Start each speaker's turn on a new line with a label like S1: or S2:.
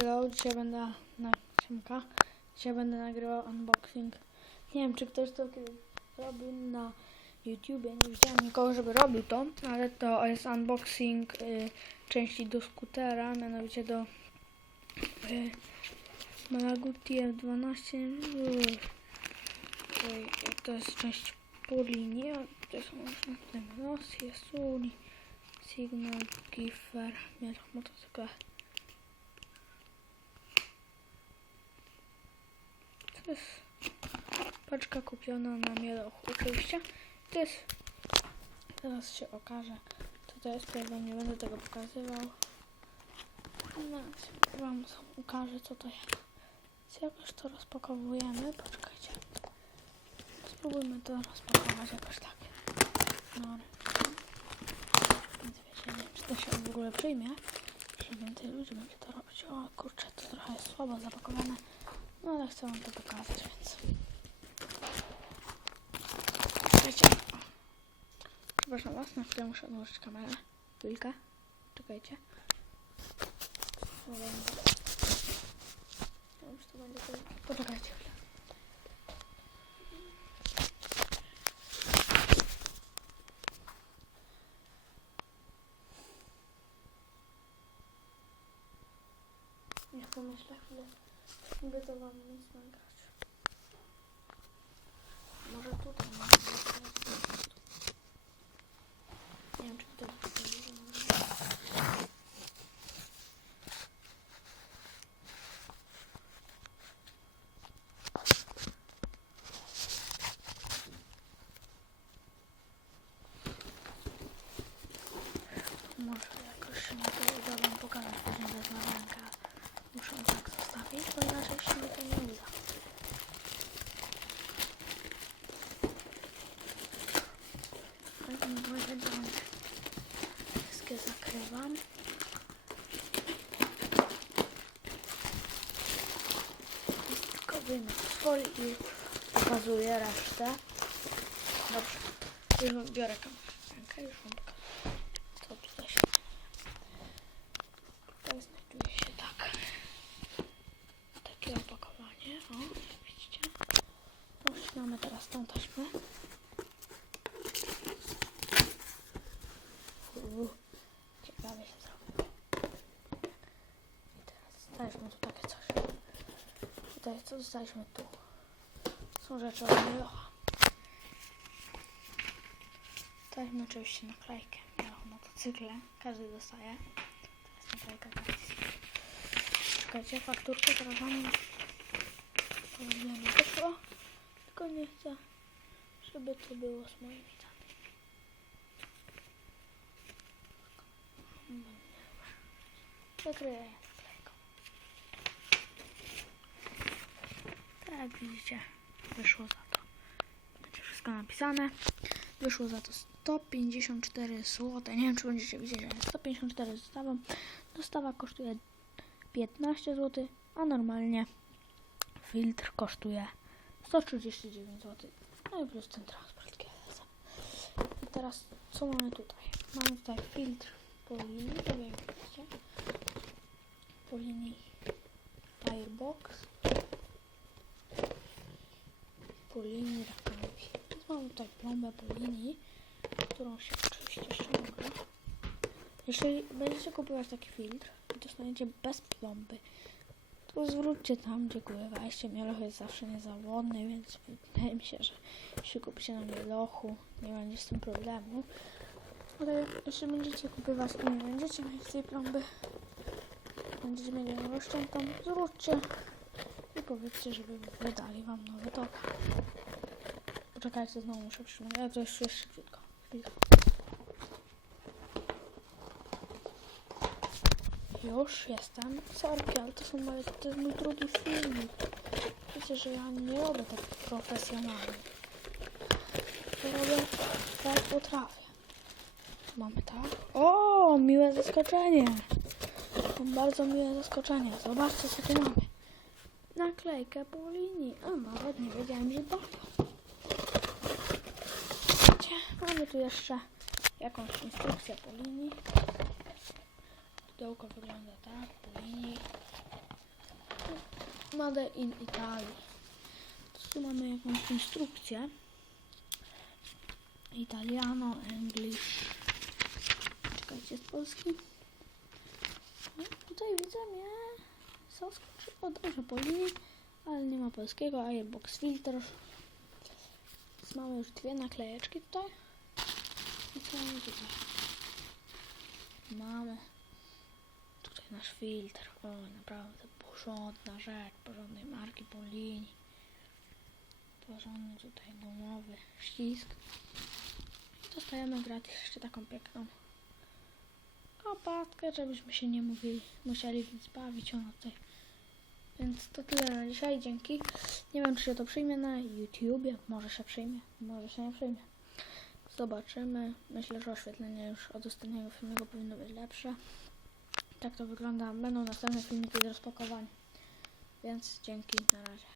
S1: Hello, dzisiaj będę na Siemka. Dzisiaj będę nagrywał unboxing. Nie wiem, czy ktoś to robił na YouTubie. Nie widziałem nikogo, żeby robił to, ale to jest unboxing y, części do skutera, mianowicie do y, Malaguti F12. Y, Oj, to jest część po linii. To jest Rosję, Suli, Signal, Giffer, Mielch, motocykle. To jest paczka kupiona na Mielochu oczywiście. To jest, teraz się okaże co to jest, to ja nie będę tego pokazywał. No, wam ukażę co to jest. Jakoś to rozpakowujemy, poczekajcie. Spróbujmy to rozpakować jakoś tak. No, więc wiecie, nie wiem czy to się w ogóle przyjmie, że więcej ludzi będzie to robić. O kurczę, to trochę jest słabo zapakowane. No ale chcę wam to pokazać, więc. Czekajcie. Przepraszam was, na chwilę muszę odłożyć kamerę. Chwilkę. Czekajcie. Poczekajcie. Niech pomyślę chwilę. Mogę to wam nic nagrać. Może tutaj mogę nagrać. Nie wiem, czy to będzie nagrać. Może jakoś nie to uda wam pokazać później bez nagrania. Muszę tak zostawić, bo inaczej się mi to nie uda. Ale nie będzie dąć. Wszystkie zakrywam. Tylko wyjmę folię i pokazuję resztę. Dobrze. Już biorę kamerę. Już wam pokazuję. Co tutaj się Tutaj znajduje się tak. Takie opakowanie. O, widzicie? Rozcinamy teraz tą taśmę. Uuu, ciekawie się zrobi. I teraz dostaliśmy tu takie coś. Tutaj co dostaliśmy tu? Są rzeczy od Mielocha. Dostaliśmy oczywiście naklejkę. Mieloch motocykle. Każdy dostaje. To jest naklejka gratis. Czekajcie, fakturkę teraz wam powiemy tylko, tylko nie chcę, żeby to było z moimi danymi. Zakryję Tak widzicie, wyszło za to. Będzie wszystko napisane. Wyszło za to 154 zł. Nie wiem, czy będziecie widzieć, ale 154 z dostawą. Dostawa kosztuje 15 zł, a normalnie filtr kosztuje 139 zł. No i plus ten transport GLS. I teraz co mamy tutaj? Mamy tutaj filtr po linii, tak jak widzicie. Po linii Firebox. Po linii rakanki. Więc mamy tutaj plombę po linii, którą się oczywiście ściąga. Jeżeli będziecie kupować taki filtr, dostaniecie bez plomby. To zwróćcie tam, gdzie kupowaliście. Mieloch jest zawsze niezawodny, więc wydaje mi się, że jeśli kupicie na Mielochu, nie będzie z tym problemu. Ale jeśli będziecie kupować i nie będziecie mieć tej plomby, będziecie mieli rozciętą, zwróćcie powiedzcie, żeby wydali wam nowy towar. Poczekajcie, znowu muszę przytrzymać, ale to jeszcze szybciutko. Chwilkę. Już jestem. Sorki, ale to, są moje, to jest mój drugi filmik. Wiecie, że ja nie robię tak profesjonalnie. Ja robię tak potrafię. Mamy tak. O, miłe zaskoczenie. Mam bardzo miłe zaskoczenie. Zobaczcie, co tu mamy. Naklejkę po linii. A nawet nie wiedziałem, że. Widzicie, mamy tu jeszcze jakąś instrukcję po linii. Pudełko wygląda tak, po linii. Made in Italy. Tu mamy jakąś instrukcję. Italiano, English. Czekajcie, z Polski. Tutaj widzę mnie. Sosko o dobrze po linii, ale nie ma polskiego. Airbox filter. Mamy już dwie naklejeczki tutaj. I co mamy tutaj? Mamy tutaj nasz filtr. O, naprawdę porządna rzecz, porządnej marki Polini. Porządny tutaj gumowy ścisk. I dostajemy gratis jeszcze taką piękną opatkę, żebyśmy się nie mówili, musieli bawić ona tutaj. Więc to tyle na dzisiaj, dzięki. Nie wiem, czy się to przyjmie na YouTubie. Może się przyjmie, może się nie przyjmie. Zobaczymy. Myślę, że oświetlenie już od ostatniego filmiku powinno być lepsze. Tak to wygląda. Będą następne filmiki z rozpakowania. Więc dzięki, na razie.